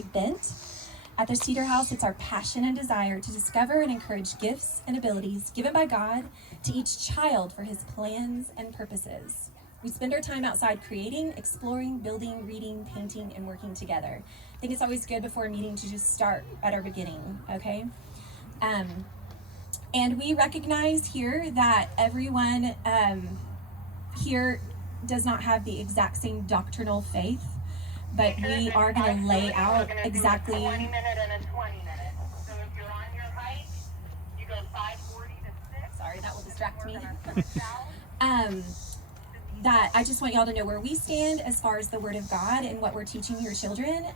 artistic bent. At the Cedar House, it's our passion and desire to discover and encourage gifts and abilities given by God to each child for his plans and purposes. We spend our time outside creating, exploring, building, reading, painting, and working together. I think it's always good before a meeting to just start at our beginning, okay? And we recognize here that everyone here does not have the exact same doctrinal faith, but we are going to lay out exactly. 20 minute and a 20 minute. So if you're on your hike, you go 5:40 to 6. Sorry, that will distract me. That I just want y'all to know where we stand as far as the Word of God and what we're teaching your children.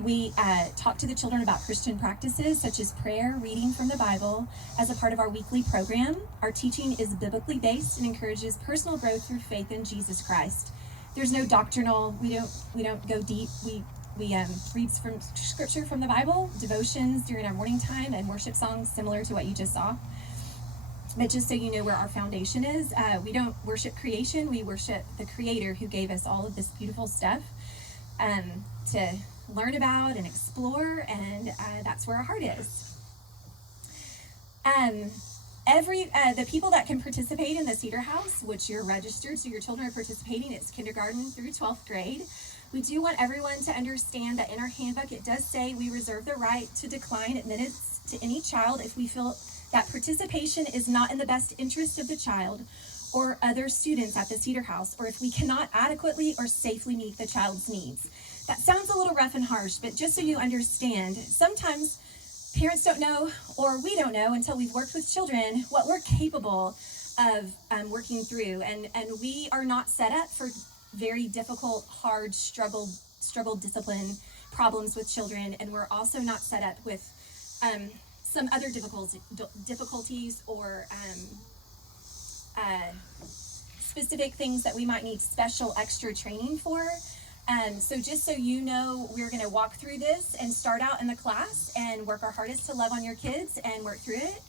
We talk to the children about Christian practices such as prayer, reading from the Bible as a part of our weekly program. Our teaching is biblically based and encourages personal growth through faith in Jesus Christ. There's no doctrinal, we don't go deep. We read from scripture from the Bible, devotions during our morning time, and worship songs similar to what you just saw. But just so you know where our foundation is, we don't worship creation, we worship the Creator who gave us all of this beautiful stuff to learn about and explore, and that's where our heart is. The people that can participate in the Cedar House, which you're registered, so your children are participating, it's kindergarten through 12th grade. We do want everyone to understand that in our handbook it does say we reserve the right to decline admittance to any child if we feel that participation is not in the best interest of the child or other students at the Cedar House, or if we cannot adequately or safely meet the child's needs. That sounds a little rough and harsh, but just so you understand, sometimes parents don't know, or we don't know until we've worked with children, what we're capable of working through. And we are not set up for very difficult, hard, struggle discipline problems with children. And we're also not set up with some other difficulties or specific things that we might need special extra training for. So just so you know, we're going to walk through this and start out in the class and work our hardest to love on your kids and work through it.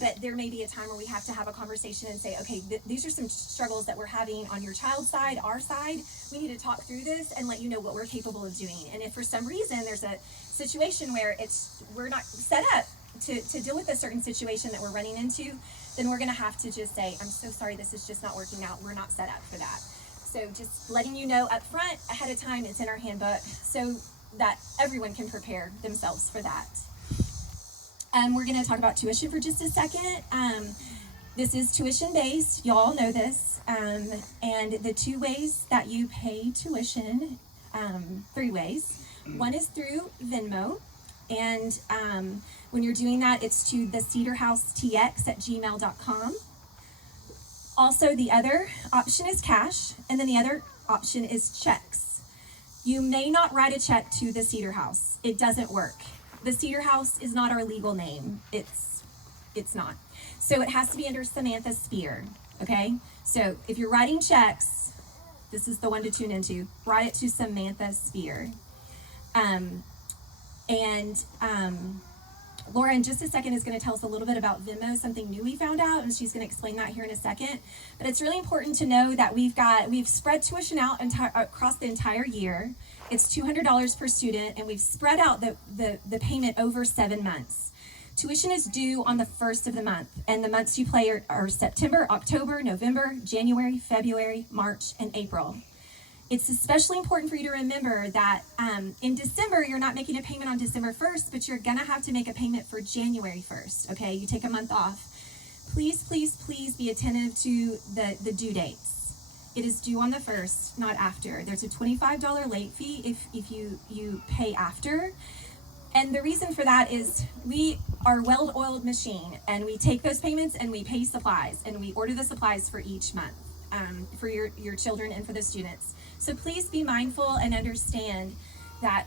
But there may be a time where we have to have a conversation and say, okay, these are some struggles that we're having on your child's side, our side. We need to talk through this and let you know what we're capable of doing. And if for some reason there's a situation where we're not set up to deal with a certain situation that we're running into, then we're going to have to just say, I'm so sorry, this is just not working out. We're not set up for that. So just letting you know up front, ahead of time, it's in our handbook so that everyone can prepare themselves for that. We're going to talk about tuition for just a second. This is tuition-based. Y'all know this. And the two ways that you pay tuition, 3 ways. One is through Venmo. And when you're doing that, it's to thecedarhousetx@gmail.com. Also, the other option is cash, and then the other option is checks. You may not write a check to the Cedar House. It doesn't work. The Cedar House is not our legal name. It's not. So it has to be under Samantha Spear, okay? So if you're writing checks, this is the one to tune into. Write it to Samantha Spear. Laura, in just a second, is going to tell us a little bit about Venmo, something new we found out, and she's going to explain that here in a second. But it's really important to know that we've spread tuition out across the entire year. It's $200 per student, and we've spread out the payment over 7 months. Tuition is due on the 1st of the month, and the months you pay are September, October, November, January, February, March, and April. It's especially important for you to remember that in December, you're not making a payment on December 1st, but you're going to have to make a payment for January 1st, okay? You take a month off. Please, please, please be attentive to the due dates. It is due on the 1st, not after. There's a $25 late fee if you pay after. And the reason for that is we are a well-oiled machine, and we take those payments and we pay supplies, and we order the supplies for each month for your children and for the students. So please be mindful and understand that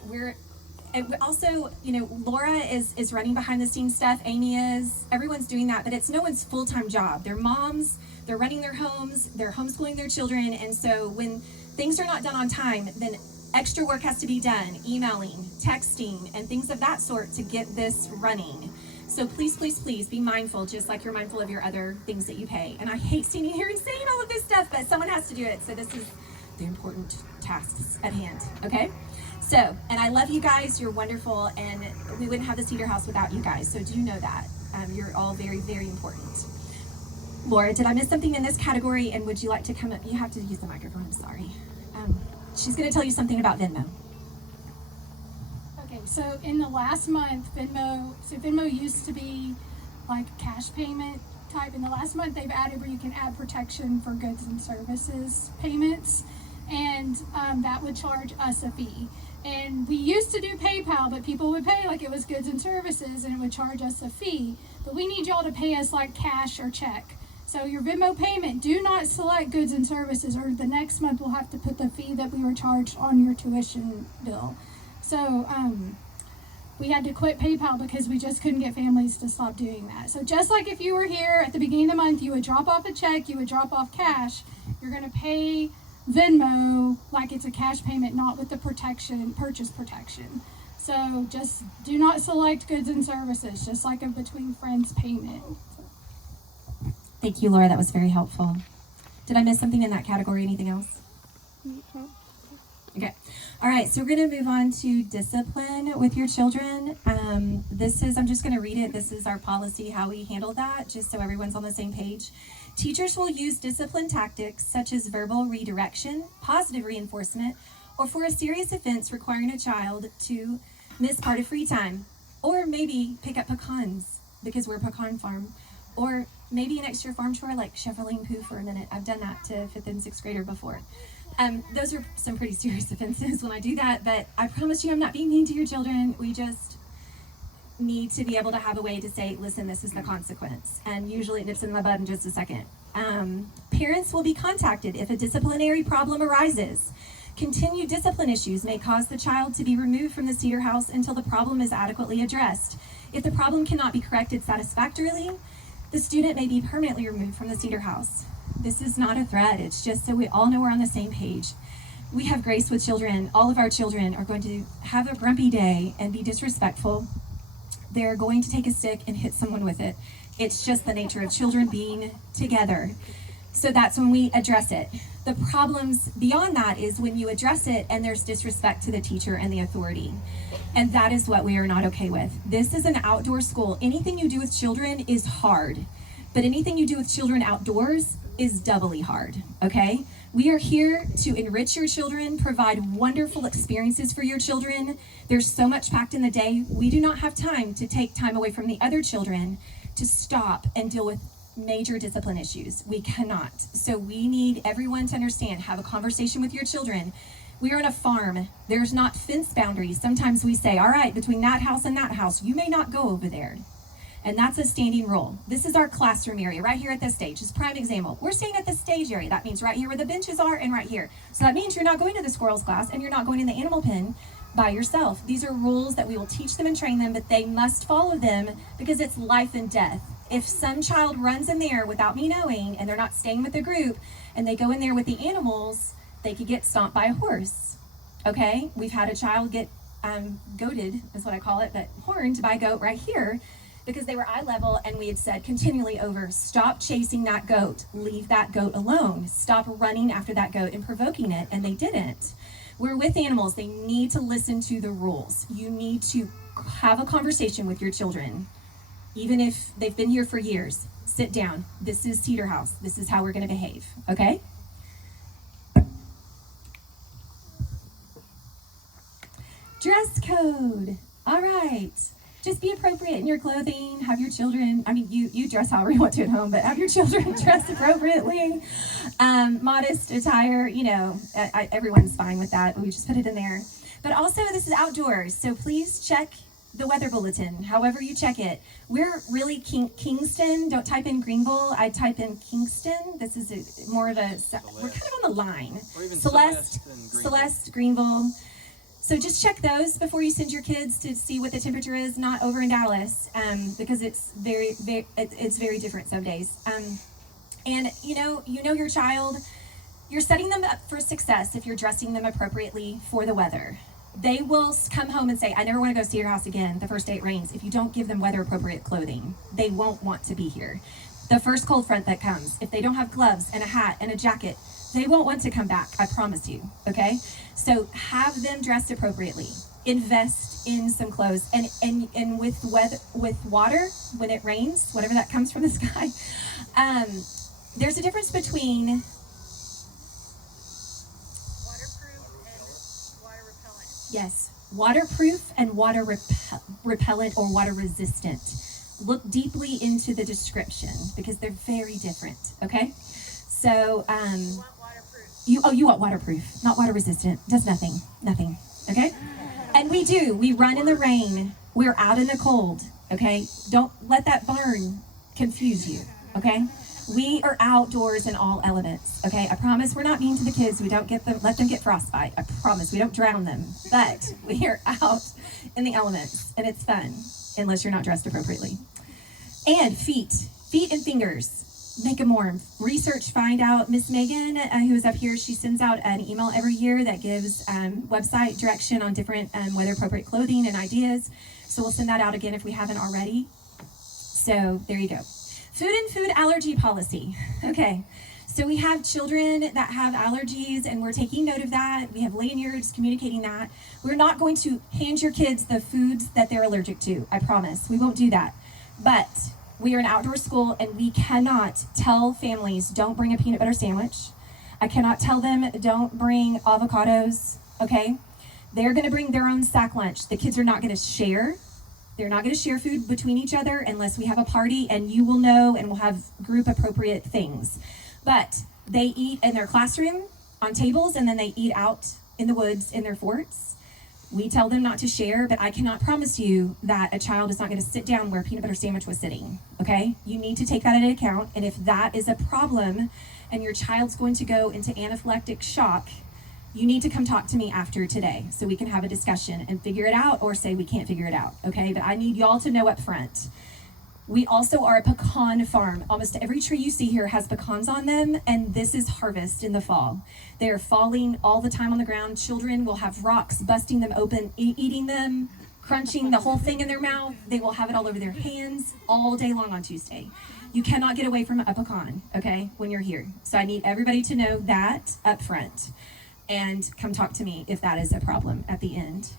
also, Laura is running behind the scenes stuff. Amy is. Everyone's doing that, but it's no one's full-time job. They're moms. They're running their homes. They're homeschooling their children. And so when things are not done on time, then extra work has to be done, emailing, texting, and things of that sort to get this running. So please, please, please be mindful, just like you're mindful of your other things that you pay. And I hate standing here and saying all of this stuff, but someone has to do it. So this the important tasks at hand, okay? So, and I love you guys, you're wonderful, and we wouldn't have the Cedar House without you guys, so do know that. You're all very, very important. Laura, did I miss something in this category, and would you like to come up? You have to use the microphone, I'm sorry. She's gonna tell you something about Venmo. Okay, so in the last month, Venmo used to be like cash payment type. In the last month, they've added where you can add protection for goods and services payments, and that would charge us a fee. And we used to do PayPal, but people would pay like it was goods and services, and it would charge us a fee. But we need y'all to pay us like cash or check. So your Venmo payment, do not select goods and services, or the next month we'll have to put the fee that we were charged on your tuition bill. So we had to quit PayPal because we just couldn't get families to stop doing that. So just like if you were here at the beginning of the month, you would drop off a check, you would drop off cash, you're gonna pay Venmo like it's a cash payment, not with the purchase protection. So just do not select goods and services, just like a between friends payment. Thank you, Laura, that was very helpful. Did I miss something in that category, anything else? Okay. All right, so we're going to move on to discipline with your children. I'm just going to read it. This is our policy, how we handle that, just so everyone's on the same page. Teachers will use discipline tactics such as verbal redirection, positive reinforcement, or for a serious offense requiring a child to miss part of free time, or maybe pick up pecans because we're a pecan farm, or maybe an extra farm chore like shoveling poo for a minute. I've done that to 5th and 6th grader before. Those are some pretty serious offenses when I do that, but I promise you I'm not being mean to your children. We just need to be able to have a way to say, listen, this is the consequence. And usually it nips in my bud in just a second. Parents will be contacted if a disciplinary problem arises. Continued discipline issues may cause the child to be removed from the Cedar House until the problem is adequately addressed. If the problem cannot be corrected satisfactorily, the student may be permanently removed from the Cedar House. This is not a threat, it's just so we all know we're on the same page. We have grace with children. All of our children are going to have a grumpy day and be disrespectful. They're going to take a stick and hit someone with it. It's just the nature of children being together. So that's when we address it. The problems beyond that is when you address it and there's disrespect to the teacher and the authority. And that is what we are not okay with. This is an outdoor school. Anything you do with children is hard, but anything you do with children outdoors is doubly hard, okay? We are here to enrich your children, provide wonderful experiences for your children. There's so much packed in the day. We do not have time to take time away from the other children to stop and deal with major discipline issues. We cannot. So we need everyone to understand, have a conversation with your children. We are on a farm. There's not fence boundaries. Sometimes we say, all right, between that house and that house, you may not go over there. And that's a standing rule. This is our classroom area right here at this stage. This is prime example. We're staying at the stage area. That means right here where the benches are and right here. So that means you're not going to the squirrels class and you're not going in the animal pen by yourself. These are rules that we will teach them and train them, but they must follow them because it's life and death. If some child runs in there without me knowing and they're not staying with the group and they go in there with the animals, they could get stomped by a horse. Okay? We've had a child get goated, is what I call it, but horned by a goat right here because they were eye level, and we had said continually over, stop chasing that goat, leave that goat alone, stop running after that goat and provoking it, and they didn't. We're with animals. They need to listen to the rules. You need to have a conversation with your children. Even if they've been here for years, sit down. This is Cedar House. This is how we're going to behave, okay? Dress code. All right. Just be appropriate in your clothing. Have your children, you dress however you want to at home, but have your children dress appropriately. Modest attire, everyone's fine with that. We just put it in there. But also, this is outdoors, so please check the weather bulletin, however you check it. We're really Kingston. Don't type in Greenville. I type in Kingston. This is we're kind of on the line. Or even Celeste, Greenville. So just check those before you send your kids to see what the temperature is, not over in Dallas, because it's very different some days. And you know your child, you're setting them up for success if you're dressing them appropriately for the weather. They will come home and say, I never want to go to Cedar House again the first day it rains. If you don't give them weather appropriate clothing, they won't want to be here. The first cold front that comes, if they don't have gloves and a hat and a jacket, They won't want to come back, I promise you, okay? So have them dressed appropriately. Invest in some clothes. And with water, when it rains, whatever that comes from the sky, there's a difference between waterproof and water repellent or water resistant. Look deeply into the description because they're very different, okay? So, you want waterproof, not water resistant. Does nothing, okay? And we run in the rain. We're out in the cold, okay? Don't let that barn confuse you, okay? We are outdoors in all elements, okay? I promise we're not mean to the kids. We don't let them get frostbite. I promise we don't drown them. But we are out in the elements, and it's fun, unless you're not dressed appropriately. And feet and fingers. Make them warm. Research, find out. Miss Megan, who is up here, she sends out an email every year that gives website direction on different weather-appropriate clothing and ideas. So we'll send that out again if we haven't already. So there you go. Food and food allergy policy. Okay, so we have children that have allergies, and we're taking note of that. We have lanyards communicating that. We're not going to hand your kids the foods that they're allergic to. I promise. We won't do that. But we are an outdoor school, and we cannot tell families, don't bring a peanut butter sandwich. I cannot tell them, don't bring avocados, okay? They're gonna bring their own sack lunch. The kids are not gonna share. They're not gonna share food between each other unless we have a party, and you will know, and we'll have group appropriate things. But they eat in their classroom on tables, and then they eat out in the woods in their forts. We tell them not to share, but I cannot promise you that a child is not going to sit down where a peanut butter sandwich was sitting, okay? You need to take that into account, and if that is a problem and your child's going to go into anaphylactic shock, you need to come talk to me after today so we can have a discussion and figure it out, or say we can't figure it out, okay? But I need y'all to know up front. We also are a pecan farm. Almost every tree you see here has pecans on them, and this is harvest in the fall. They are falling all the time on the ground. Children will have rocks busting them open, eating them, crunching the whole thing in their mouth. They will have it all over their hands all day long on Tuesday. You cannot get away from a pecan, okay, when you're here. So I need everybody to know that up front, and come talk to me if that is a problem at the end.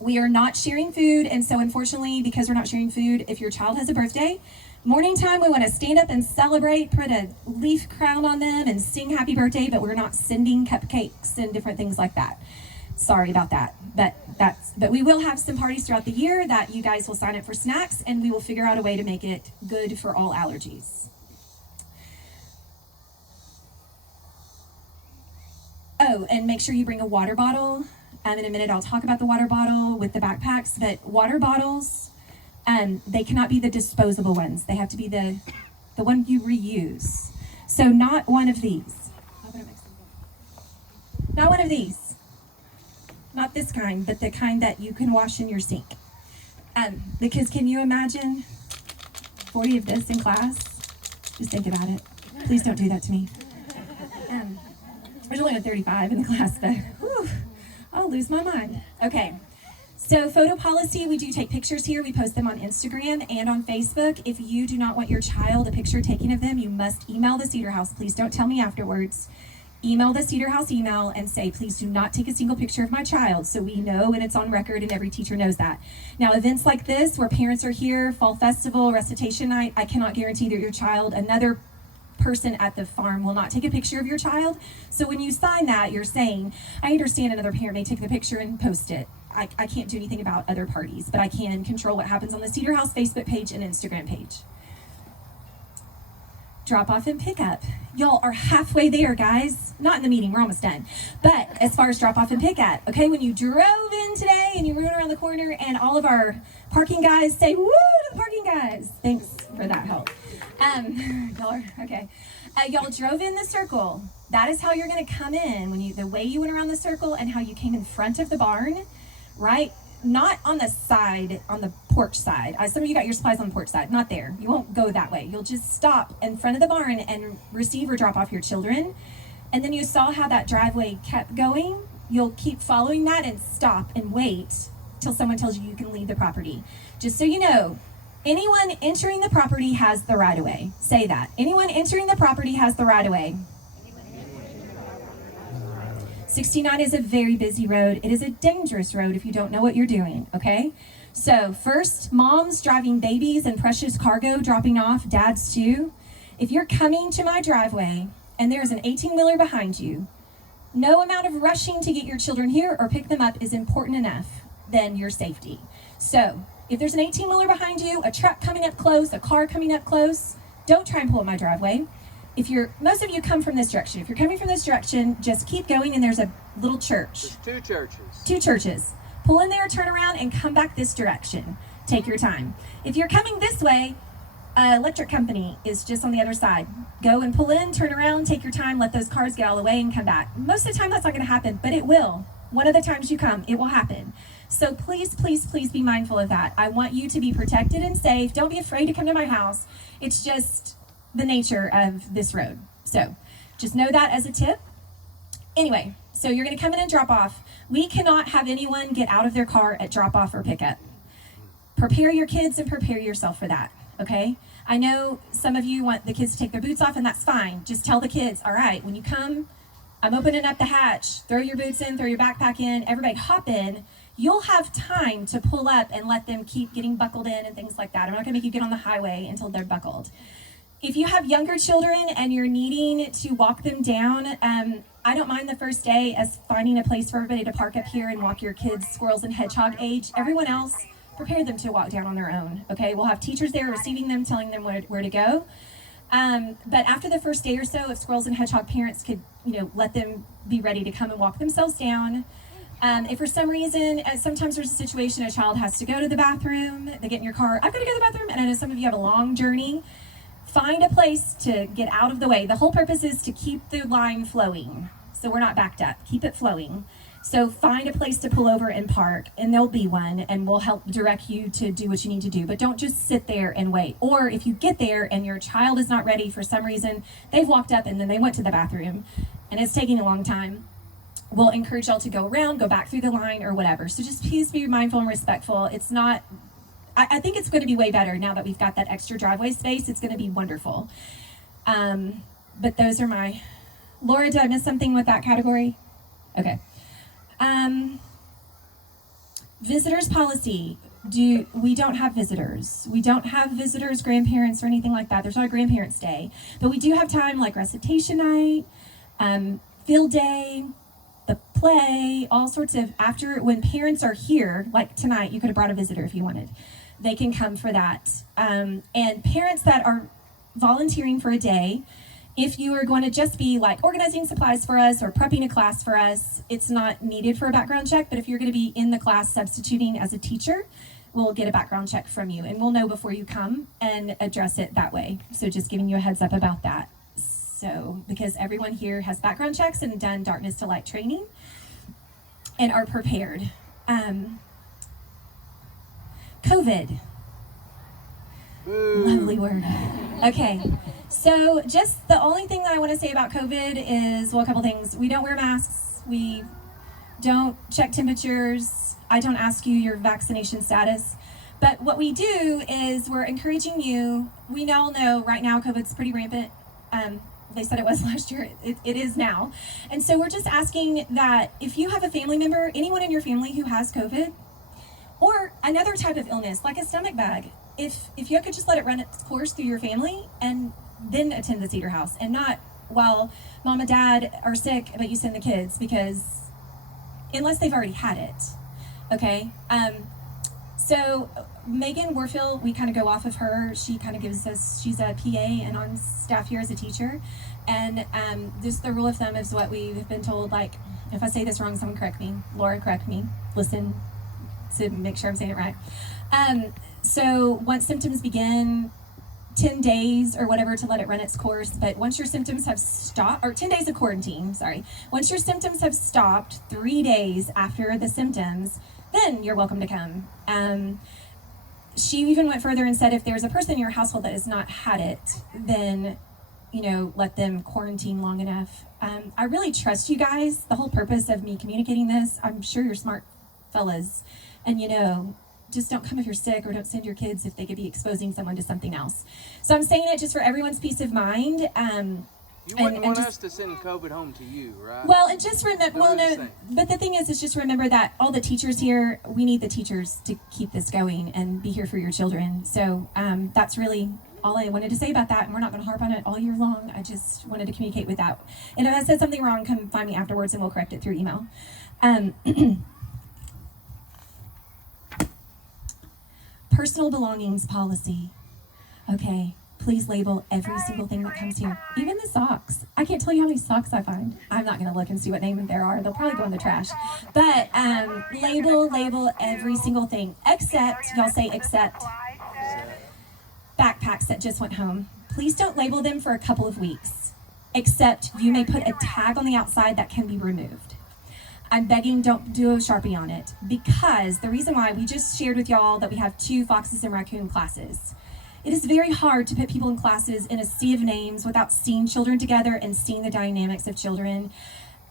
We are not sharing food, and so unfortunately, because we're not sharing food, if your child has a birthday, morning time, we want to stand up and celebrate, put a leaf crown on them and sing happy birthday, but we're not sending cupcakes and different things like that. Sorry about that, but we will have some parties throughout the year that you guys will sign up for snacks, and we will figure out a way to make it good for all allergies. Oh, and make sure you bring a water bottle. In a minute, I'll talk about the water bottle with the backpacks, but water bottles, they cannot be the disposable ones. They have to be the one you reuse. So not one of these. Not one of these. Not this kind, but the kind that you can wash in your sink. Because can you imagine 40 of this in class? Just think about it. Please don't do that to me. There's only 35 in the class, but whew, I'll lose my mind. Okay, so photo policy, we do take pictures here. We post them on Instagram and on Facebook. If you do not want your child a picture taken of them, you must email the Cedar House. Please don't tell me afterwards. Email the Cedar House email and say, please do not take a single picture of my child, so we know and it's on record and every teacher knows that. Now, events like this where parents are here, fall festival, recitation night, I cannot guarantee that your child, another person at the farm will not take a picture of your child. So when you sign that, you're saying, I understand another parent may take the picture and post it. I can't do anything about other parties, but I can control what happens on the Cedar House Facebook page and Instagram page. Drop off and pick up. Y'all are halfway there, guys. Not in the meeting, we're almost done. But as far as drop off and pick up, okay, when you drove in today and you run around the corner and all of our parking guys say, woo to the parking guys. Thanks for that help. Y'all are, okay. Y'all drove in the circle. That is how you're gonna come in, the way you went around the circle and how you came in front of the barn, right? Not on the side, on the porch side. Some of you got your supplies on the porch side, not there. You won't go that way. You'll just stop in front of the barn and receive or drop off your children. And then you saw how that driveway kept going. You'll keep following that and stop and wait till someone tells you you can leave the property. Just so you know, anyone entering the property has the right of way. Say that. Anyone entering the property has the right of way. 69 is a very busy road. It is a dangerous road if you don't know what you're doing, okay? So first, moms driving babies and precious cargo dropping off, dads too. If you're coming to my driveway and there's an 18-wheeler behind you, no amount of rushing to get your children here or pick them up is important enough than your safety. So if there's an 18-wheeler behind you, a truck coming up close, a car coming up close, don't try and pull up my driveway. Most of you come from this direction. If you're coming from this direction, just keep going, and there's a little church. There's 2 churches. 2 churches. Pull in there, turn around, and come back this direction. Take your time. If you're coming this way, electric company is just on the other side. Go and pull in, turn around, take your time, let those cars get out of the way, and come back. Most of the time, that's not going to happen, but it will. One of the times you come, it will happen. So please, please, please be mindful of that. I want you to be protected and safe. Don't be afraid to come to my house. It's just the nature of this road. So just know that as a tip. Anyway, so you're going to come in and drop off. We cannot have anyone get out of their car at drop off or pickup. Prepare your kids and prepare yourself for that, okay? I know some of you want the kids to take their boots off, and that's fine. Just tell the kids, all right, when you come, I'm opening up the hatch. Throw your boots in, throw your backpack in, everybody hop in. You'll have time to pull up and let them keep getting buckled in and things like that. I'm not going to make you get on the highway until they're buckled. If you have younger children and you're needing to walk them down, I don't mind the first day as finding a place for everybody to park up here and walk your kids, squirrels and hedgehog age. Everyone else, prepare them to walk down on their own, okay? We'll have teachers there receiving them, telling them where to go. But after the first day or so, if squirrels and hedgehog parents could, let them be ready to come and walk themselves down. If for some reason, sometimes there's a situation a child has to go to the bathroom, they get in your car, I've got to go to the bathroom, and I know some of you have a long journey. Find a place to get out of the way. The whole purpose is to keep the line flowing, so we're not backed up. Keep it flowing. So find a place to pull over and park, and there'll be one, and we'll help direct you to do what you need to do. But don't just sit there and wait. Or if you get there and your child is not ready for some reason, they've walked up and then they went to the bathroom, and it's taking a long time, we'll encourage y'all to go around, go back through the line, or whatever. So just please be mindful and respectful. It's not... I think it's going to be way better now that we've got that extra driveway space. It's going to be wonderful. But those are my... Laura, did I miss something with that category? Okay. Visitors policy. We don't have visitors. We don't have visitors, grandparents, or anything like that. There's not a grandparents' day. But we do have time like recitation night, field day, the play, all sorts of when parents are here, like tonight, you could have brought a visitor if you wanted. They can come for that. And parents that are volunteering for a day, if you are going to just be like organizing supplies for us or prepping a class for us, it's not needed for a background check. But if you're going to be in the class substituting as a teacher, we'll get a background check from you, and we'll know before you come and address it that way. So just giving you a heads up about that. So because everyone here has background checks and done darkness to light training and are prepared. COVID. Boo. Lovely word. Okay, so just the only thing that I want to say about COVID is, well, a couple things. We don't wear masks. We don't check temperatures. I don't ask you your vaccination status. But what we do is we're encouraging you. We all know right now COVID's pretty rampant. They said it was last year. It is now. And so we're just asking that if you have a family member, anyone in your family who has COVID, or another type of illness, like a stomach bug, if you could just let it run its course through your family and then attend the Cedar House, and not while mom and dad are sick, but you send the kids, because unless they've already had it, okay? So Megan Warfield, we kind of go off of her. She kind of gives us, she's a PA and on staff here as a teacher. And just the rule of thumb is what we've been told, like, if I say this wrong, someone correct me. Laura, correct me. Listen to make sure I'm saying it right. So once symptoms begin, 10 days or whatever to let it run its course. But once your symptoms have stopped, or 10 days of quarantine, sorry. Once your symptoms have stopped, 3 days after the symptoms, then you're welcome to come. She even went further and said if there's a person in your household that has not had it, then, let them quarantine long enough. I really trust you guys. The whole purpose of me communicating this, I'm sure you're smart fellas. And just don't come if you're sick, or don't send your kids if they could be exposing someone to something else. So I'm saying it just for everyone's peace of mind. You And- wouldn't and want just- us to send COVID home to you, right? Well, and just remember, Don't well, no, understand. but the thing is just remember that all the teachers here, we need the teachers to keep this going and be here for your children. So that's really all I wanted to say about that, and we're not going to harp on it all year long. I just wanted to communicate with that. And if I said something wrong, come find me afterwards, and we'll correct it through email. Personal belongings policy. Okay, please label every single thing that comes here, even the socks. I can't tell you how many socks I find. I'm not going to look and see what name there are. They'll probably go in the trash. But label every single thing, except, y'all say except, backpacks that just went home. Please don't label them for a couple of weeks, except you may put a tag on the outside that can be removed. I'm begging, don't do a Sharpie on it, because the reason why, we just shared with y'all that we have 2 foxes and raccoon classes. It is very hard to put people in classes in a sea of names without seeing children together and seeing the dynamics of children.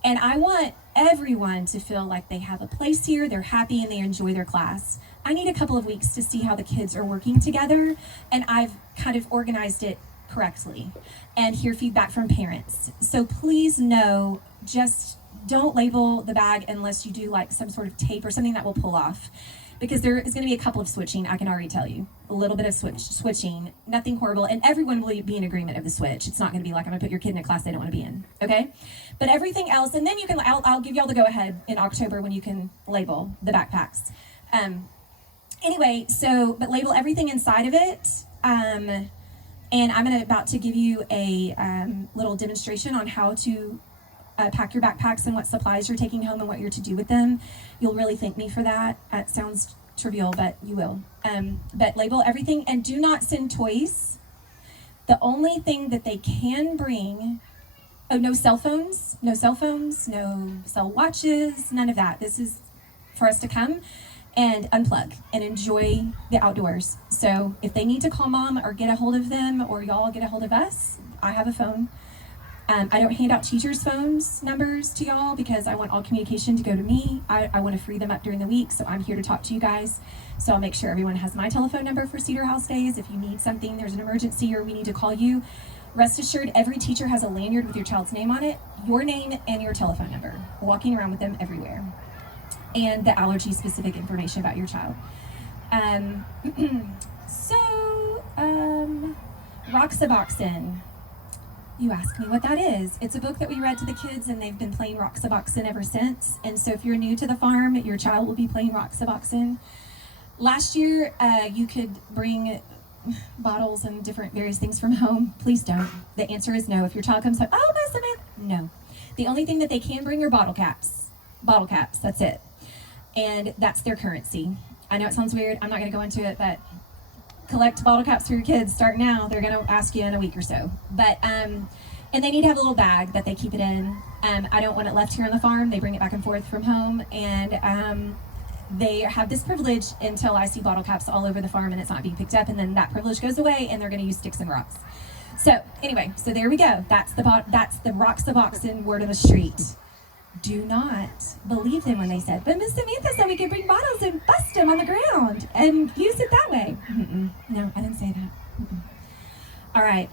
And I want everyone to feel like they have a place here, they're happy, and they enjoy their class. I need a couple of weeks to see how the kids are working together, and I've kind of organized it correctly and hear feedback from parents. So please know, just don't label the bag unless you do like some sort of tape or something that will pull off, because there is going to be a couple of switching. I can already tell you a little bit of switching, nothing horrible, and everyone will be in agreement of the switch. It's not going to be like I'm going to put your kid in a class they don't want to be in, okay? But everything else, and then you can, I'll give y'all the go ahead in October when you can label the backpacks. Anyway, so, but label everything inside of it. And I'm about to give you a little demonstration on how to pack your backpacks and what supplies you're taking home and what you're to do with them. You'll really thank me for that. It sounds trivial, but you will. But label everything, and do not send toys. The only thing that they can bring, no cell phones, no cell watches, none of that. This is for us to come and unplug and enjoy the outdoors. So if they need to call mom or get a hold of them, or y'all get a hold of us, I have a phone. I don't hand out teachers' phones numbers to y'all because I want all communication to go to me. I want to free them up during the week, so I'm here to talk to you guys. So I'll make sure everyone has my telephone number for Cedar House Days. If you need something, there's an emergency, or we need to call you, rest assured every teacher has a lanyard with your child's name on it, your name and your telephone number, walking around with them everywhere, and the allergy-specific information about your child. Roxaboxen. You ask me what that is. It's a book that we read to the kids, and they've been playing Roxaboxen ever since. And so if you're new to the farm, your child will be playing Roxaboxen. Last year, you could bring bottles and different various things from home. Please don't. The answer is no. If your child comes home, oh, Miss Samantha, no. The only thing that they can bring are bottle caps. Bottle caps, that's it. And that's their currency. I know it sounds weird. I'm not going to go into it, but collect bottle caps for your kids. Start now. They're going to ask you in a week or so. But, and they need to have a little bag that they keep it in. I don't want it left here on the farm. They bring it back and forth from home. And they have this privilege until I see bottle caps all over the farm and it's not being picked up. And then that privilege goes away and they're going to use sticks and rocks. So anyway, so there we go. That's the Roxaboxen word on the street. Do not believe them when they said, but Miss Samantha said we could bring bottles and bust them on the ground and use it that way. No, I didn't say that. All right.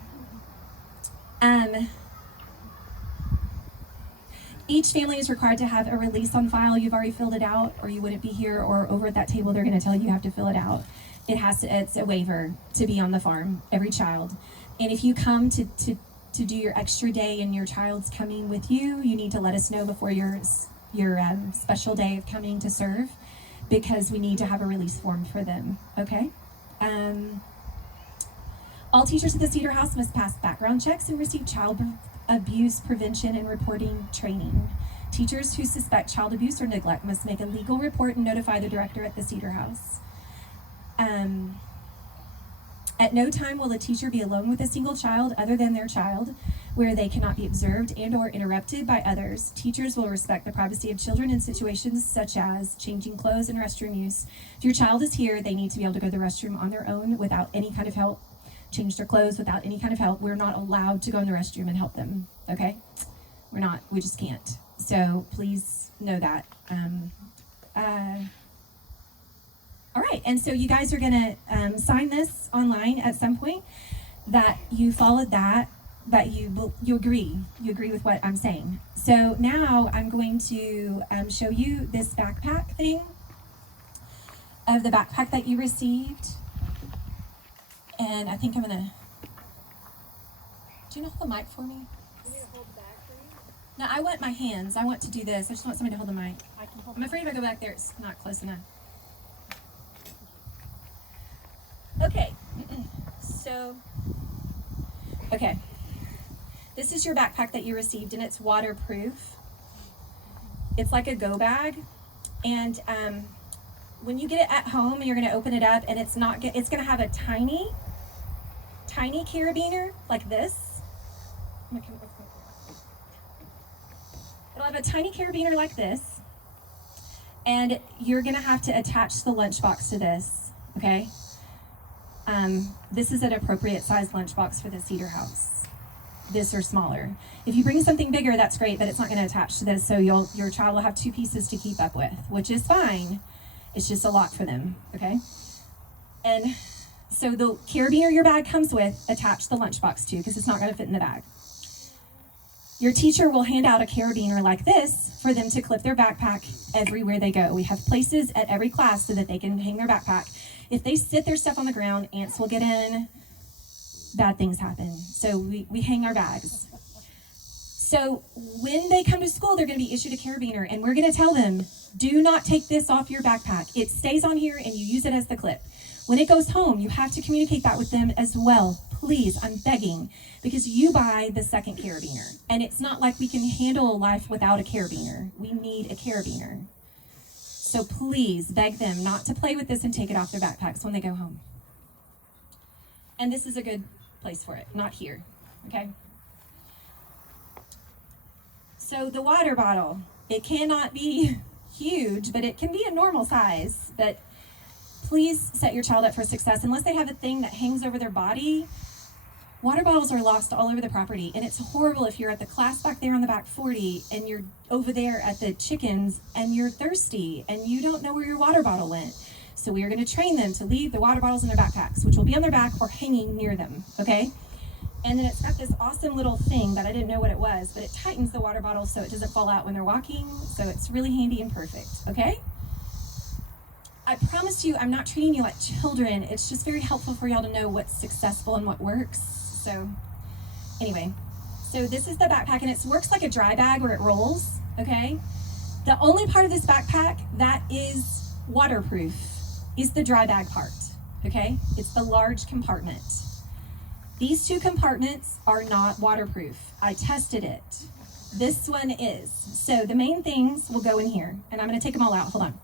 Each family is required to have a release on file. You've already filled it out, or you wouldn't be here, or over at that table they're going to tell you have to fill it out. It's a waiver to be on the farm, every child. And if you come to do your extra day and your child's coming with you, you need to let us know before your special day of coming to serve, because we need to have a release form for them, okay? All teachers at the Cedar House must pass background checks and receive child abuse prevention and reporting training. Teachers who suspect child abuse or neglect must make a legal report and notify the director at the Cedar House. At no time will a teacher be alone with a single child other than their child, where they cannot be observed and or interrupted by others. Teachers will respect the privacy of children in situations such as changing clothes and restroom use. If your child is here, they need to be able to go to the restroom on their own without any kind of help, change their clothes without any kind of help. We're not allowed to go in the restroom and help them, okay? We just can't. So please know that. All right, and so you guys are gonna sign this online at some point, that you followed that but you agree with what I'm saying. So now I'm going to show you this backpack thing of the backpack that you received, and I think I'm gonna. Do you know hold the mic for me? No, I want my hands. I want to do this. I just want somebody to hold the mic. I'm afraid if I go back there, it's not close enough. Okay, so, okay. This is your backpack that you received, and it's waterproof. It's like a go bag, and when you get it at home, you're gonna open it up, and it's gonna have a tiny carabiner like this. It'll have a tiny carabiner like this, and you're gonna have to attach the lunchbox to this, okay? This is an appropriate size lunchbox for the Cedar House. This or smaller. If you bring something bigger, that's great, but it's not gonna attach to this, so your child will have 2 pieces to keep up with, which is fine. It's just a lot for them, okay? And so the carabiner your bag comes with, attach the lunchbox to, because it's not gonna fit in the bag. Your teacher will hand out a carabiner like this for them to clip their backpack everywhere they go. We have places at every class so that they can hang their backpack. If they sit their stuff on the ground, ants will get in, bad things happen. So we hang our bags. So when they come to school, they're gonna be issued a carabiner, and we're gonna tell them, do not take this off your backpack. It stays on here and you use it as the clip. When it goes home, you have to communicate that with them as well. Please, I'm begging, because you buy the second carabiner, and it's not like we can handle life without a carabiner. We need a carabiner. So please beg them not to play with this and take it off their backpacks when they go home. And this is a good place for it, not here, okay? So the water bottle, it cannot be huge, but it can be a normal size. But please set your child up for success. Unless they have a thing that hangs over their body, water bottles are lost all over the property. And it's horrible if you're at the class back there on the back 40 and you're over there at the chickens and you're thirsty and you don't know where your water bottle went. So we are going to train them to leave the water bottles in their backpacks, which will be on their back or hanging near them, okay? And then it's got this awesome little thing that I didn't know what it was, but it tightens the water bottle so it doesn't fall out when they're walking. So it's really handy and perfect, okay? I promise you, I'm not treating you like children. It's just very helpful for y'all to know what's successful and what works. So anyway, so this is the backpack, and it works like a dry bag where it rolls, okay? The only part of this backpack that is waterproof is the dry bag part, okay? It's the large compartment. These 2 compartments are not waterproof. I tested it. This one is. So the main things will go in here, and I'm gonna take them all out, hold on.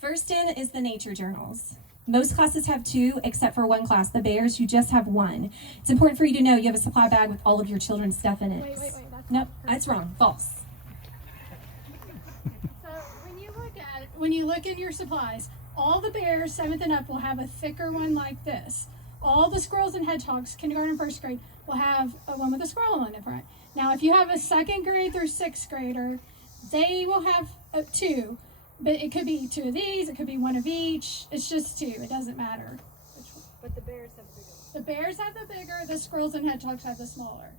First in is the nature journals. Most classes have 2, except for one class, the Bears, you just have 1. It's important for you to know you have a supply bag with all of your children's stuff in it. Wait, that's Nope, that's wrong, false. So when you look in your supplies, all the Bears 7th and up will have a thicker one like this. All the Squirrels and Hedgehogs, kindergarten and 1st grade, will have a one with a squirrel on the front. Now, if you have a 2nd grade through 6th grader, they will have 2, but it could be 2 of these, it could be 1 of each. It's just 2, it doesn't matter. But the Bears have the bigger one. The Bears have the bigger, the Squirrels and Hedgehogs have the smaller.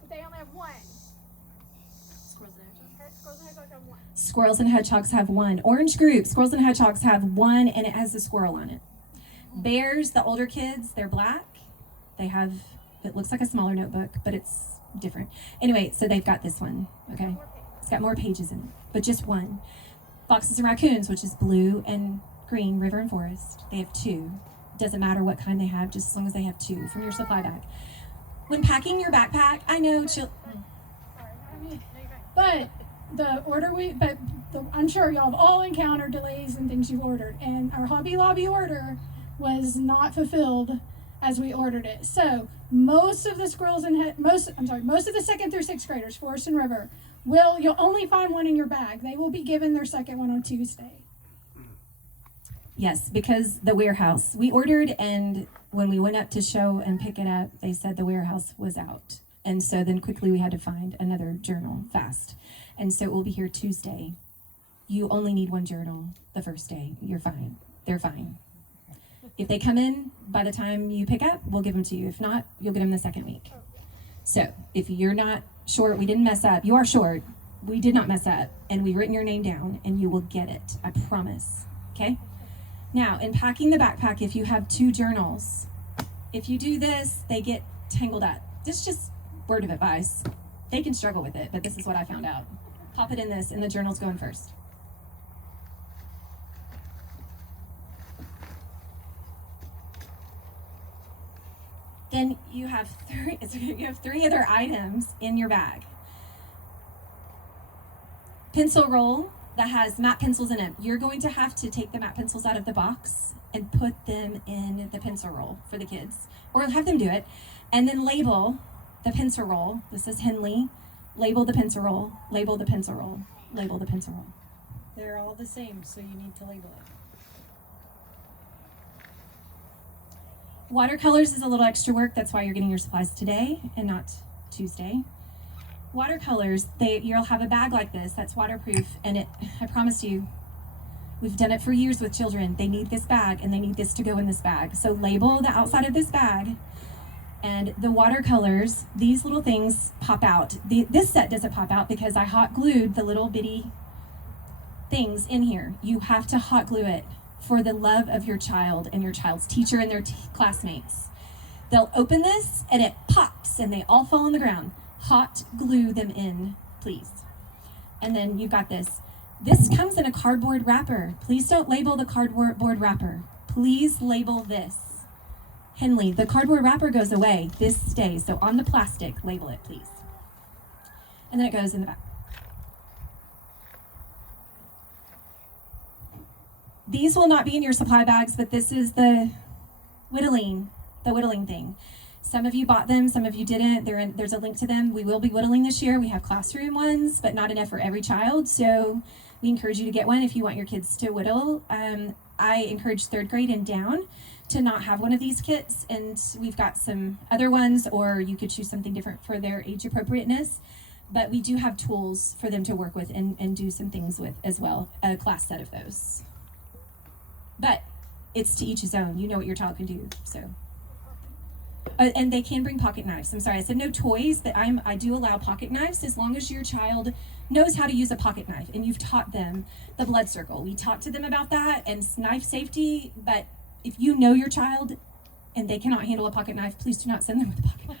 But they only have 1. Squirrels and Hedgehogs have 1. Orange group, Squirrels and Hedgehogs have 1, and it has a squirrel on it. Bears, the older kids, they're black. They have, it looks like a smaller notebook, but it's different. Anyway, so they've got this one, okay? It's got more pages in it, but just 1. Foxes and Raccoons, which is blue and green, river and forest, they have 2. Doesn't matter what kind they have, just as long as they have 2 from your supply bag. When packing your backpack, I know But I'm sure y'all have all encountered delays and things you ordered, and our Hobby Lobby order was not fulfilled as we ordered it. So most of the most of the 2nd through 6th graders, Forest and River, you'll only find 1 in your bag. They will be given their 2nd one on Tuesday. Yes, because the warehouse, we ordered, and when we went up to show and pick it up, they said the warehouse was out. And so then quickly we had to find another journal fast. And so it will be here Tuesday. you only need one journal the first day. You're fine. They're fine. If they come in by the time you pick up, we'll give them to you. If not, you'll get them the second week. So if you're not short, we didn't mess up. You are short. We did not mess up. And we've written your name down and you will get it. I promise. Okay? Now, in packing the backpack, if you have 2 journals, if you do this, they get tangled up. This is just word of advice. They can struggle with it, but this is what I found out. Pop it in this and the journal's going first. Then you have 3 other items in your bag. Pencil roll that has matte pencils in it. You're going to have to take the matte pencils out of the box and put them in the pencil roll for the kids, or have them do it, and then label the pencil roll. This is Henley. Label the pencil roll. Label the pencil roll. Label the pencil roll. They're all the same, so you need to label it. Watercolors is a little extra work. That's why you're getting your supplies today and not Tuesday. Watercolors, you'll have a bag like this that's waterproof, and I promise you, we've done it for years with children. They need this bag and they need this to go in this bag. So label the outside of this bag, and the watercolors, these little things pop out. This set doesn't pop out because I hot glued the little bitty things in here. You have to hot glue it for the love of your child and your child's teacher and their classmates. They'll open this and it pops and they all fall on the ground. Hot glue them in, please. And then you've got this. This comes in a cardboard wrapper. Please don't label the cardboard wrapper. Please label this. Henley, the cardboard wrapper goes away. This stays. So on the plastic, label it, please. And then it goes in the back. These will not be in your supply bags, but this is the whittling thing. Some of you bought them, some of you didn't. There's a link to them. We will be whittling this year. We have classroom ones, but not enough for every child. So we encourage you to get one if you want your kids to whittle. I encourage 3rd grade and down to not have one of these kits. And we've got some other ones, or you could choose something different for their age appropriateness. But we do have tools for them to work with and do some things with as well, a class set of those. But it's to each his own. You know what your child can do, so. And they can bring pocket knives. I'm sorry, I said no toys, but I do allow pocket knives as long as your child knows how to use a pocket knife and you've taught them the blood circle. We talk to them about that and knife safety, but if you know your child and they cannot handle a pocket knife, please do not send them with a pocket knife.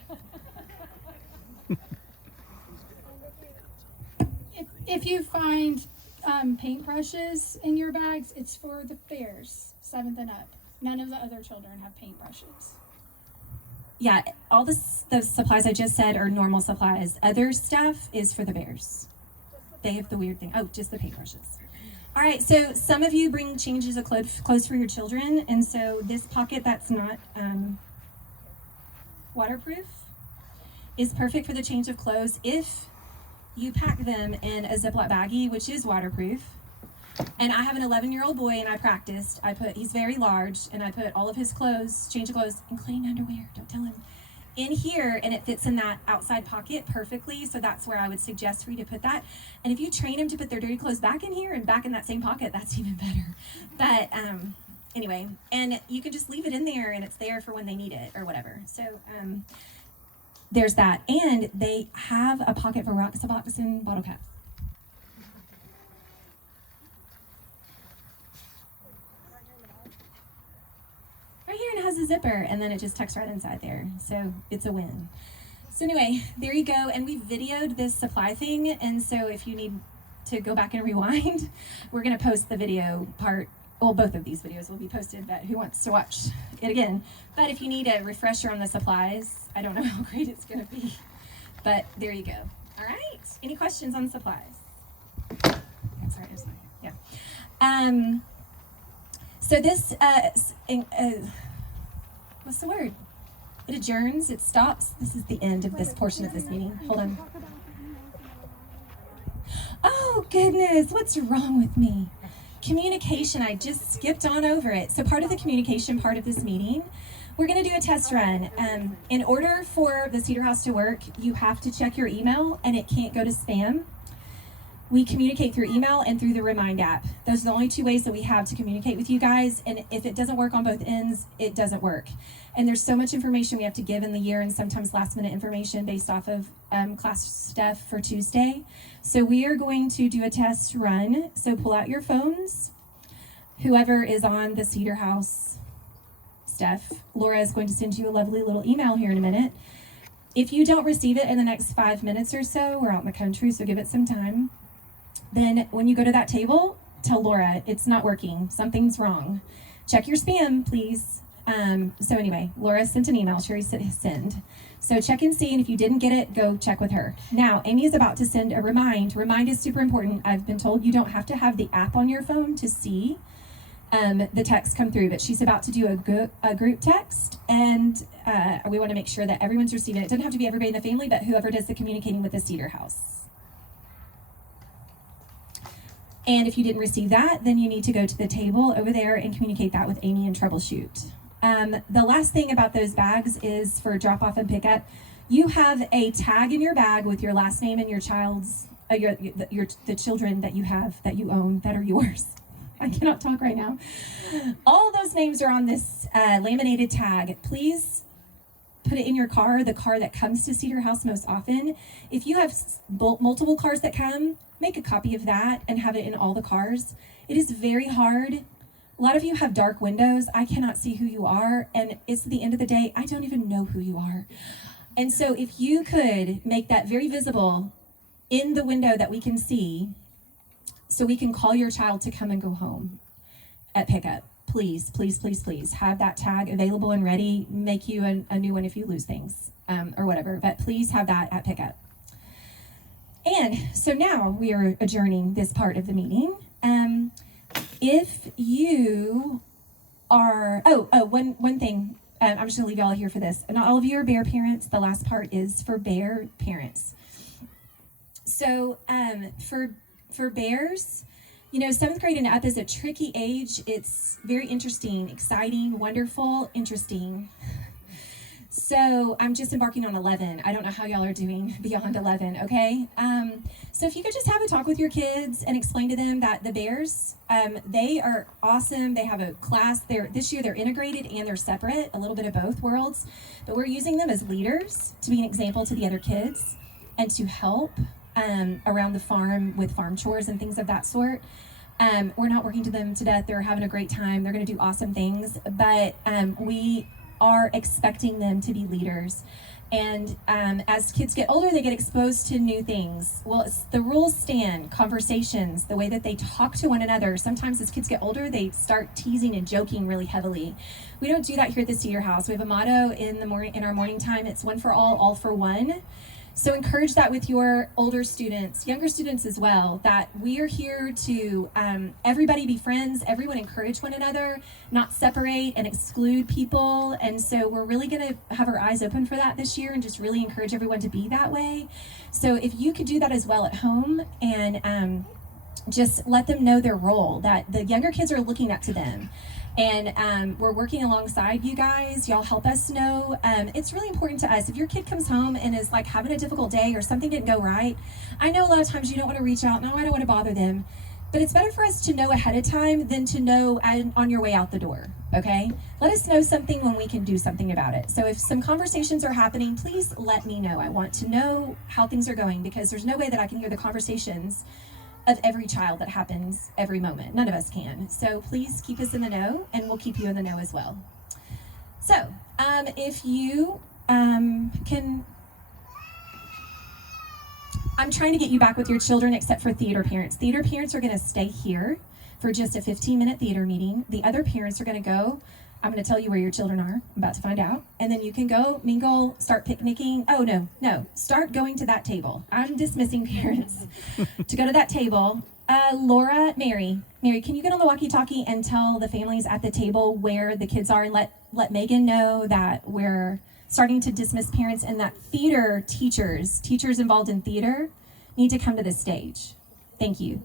If you find paintbrushes in your bags, it's for the bears, 7th and up. None of the other children have paintbrushes. Yeah, all the supplies I just said are normal supplies. Other stuff is for the bears. They have the weird thing. Oh, just the paintbrushes. All right, so some of you bring changes of clothes for your children, and so this pocket that's not waterproof is perfect for the change of clothes if you pack them in a Ziploc baggie, which is waterproof. And I have an 11-year-old boy, and I practiced. He's very large, and I put all of his clothes, change of clothes, including underwear, don't tell him, in here, and it fits in that outside pocket perfectly. So that's where I would suggest for you to put that. And if you train them to put their dirty clothes back in here and back in that same pocket, that's even better. But anyway, and you can just leave it in there, and it's there for when they need it or whatever. So there's that. And they have a pocket for rocks, Suboxone bottle caps. Right here, and it has a zipper, and then it just tucks right inside there. So it's a win. So anyway, there you go. And we videoed this supply thing, and so if you need to go back and rewind, we're going to post the video part. Well, both of these videos will be posted, but who wants to watch it again? But if you need a refresher on the supplies, I don't know how great it's going to be, but there you go. All right. Any questions on supplies? I'm sorry, just yeah. So this, what's the word? It adjourns, it stops. This is the end of this portion of this meeting. Hold on. Oh, goodness, what's wrong with me? Communication, I just skipped on over it. So part of the communication part of this meeting, we're gonna do a test run. In order for the Cedar House to work, you have to check your email and it can't go to spam. We communicate through email and through the Remind app. Those are the only two ways that we have to communicate with you guys. And if it doesn't work on both ends, it doesn't work. And there's so much information we have to give in the year, and sometimes last minute information based off of class stuff for Tuesday. So we are going to do a test run. So pull out your phones. Whoever is on the Cedar House stuff, Laura is going to send you a lovely little email here in a minute. If you don't receive it in the next 5 minutes or so, we're out in the country, so give it some time. Then when you go to that table, tell Laura it's not working, something's wrong. Check your spam, please. So anyway, Laura sent an email, Sherry said send. So check and see, and if you didn't get it, go check with her. Now, Amy is about to send a Remind. Remind is super important. I've been told you don't have to have the app on your phone to see the text come through, but she's about to do a group text, and we want to make sure that everyone's receiving it. It doesn't have to be everybody in the family, but whoever does the communicating with the Cedar House. And if you didn't receive that, then you need to go to the table over there and communicate that with Amy and troubleshoot. The last thing about those bags is for drop off and pickup. You have a tag in your bag with your last name and your child's, the children that you have, that you own, that are yours. I cannot talk right now. All those names are on this laminated tag. Please put it in your car, the car that comes to Cedar House most often. If you have multiple cars that come, make a copy of that and have it in all the cars. It is very hard. A lot of you have dark windows. I cannot see who you are, and it's the end of the day, I don't even know who you are. And so if you could make that very visible in the window that we can see, so we can call your child to come and go home at pickup. Please, please, please, please have that tag available and ready. Make you a new one if you lose things or whatever, but please have that at pickup. And so now we are adjourning this part of the meeting. If you are, one thing, I'm just gonna leave y'all here for this. Not all of you are bear parents. The last part is for bear parents. So for bears, you know, 7th grade and up is a tricky age. It's very interesting, exciting, wonderful, interesting. So I'm just embarking on 11. I don't know how y'all are doing beyond 11, okay? So if you could just have a talk with your kids and explain to them that the bears, they are awesome. They have a class. This year they're integrated and they're separate, a little bit of both worlds. But we're using them as leaders to be an example to the other kids and to help around the farm with farm chores and things of that sort. We're not working to them to death. They're having a great time. They're going to do awesome things, but we are expecting them to be leaders. And as kids get older, they get exposed to new things. Well, the rules stand, conversations, the way that they talk to one another. Sometimes as kids get older, they start teasing and joking really heavily. We don't do that here at the Cedar House. We have a motto in our morning time. It's one for all for one. So encourage that with your older students, younger students as well, that we are here to everybody be friends, everyone encourage one another, not separate and exclude people. And so we're really gonna have our eyes open for that this year and just really encourage everyone to be that way. So if you could do that as well at home and just let them know their role, that the younger kids are looking up to them. And we're working alongside you guys. Y'all help us know. It's really important to us. If your kid comes home and is like having a difficult day or something didn't go right, I know a lot of times you don't want to reach out. No, I don't want to bother them. But it's better for us to know ahead of time than to know on your way out the door, okay? Let us know something when we can do something about it. So if some conversations are happening, please let me know. I want to know how things are going because there's no way that I can hear the conversations of every child that happens every moment. None of us can. So please keep us in the know and we'll keep you in the know as well. So if you can, I'm trying to get you back with your children except for theater parents. Theater parents are gonna stay here for just a 15-minute theater meeting. The other parents are gonna go. I'm going to tell you where your children are. I'm about to find out. And then you can go mingle, start picnicking. Oh, no. Start going to that table. I'm dismissing parents to go to that table. Mary, can you get on the walkie-talkie and tell the families at the table where the kids are and let Megan know that we're starting to dismiss parents and that theater teachers involved in theater need to come to the stage. Thank you.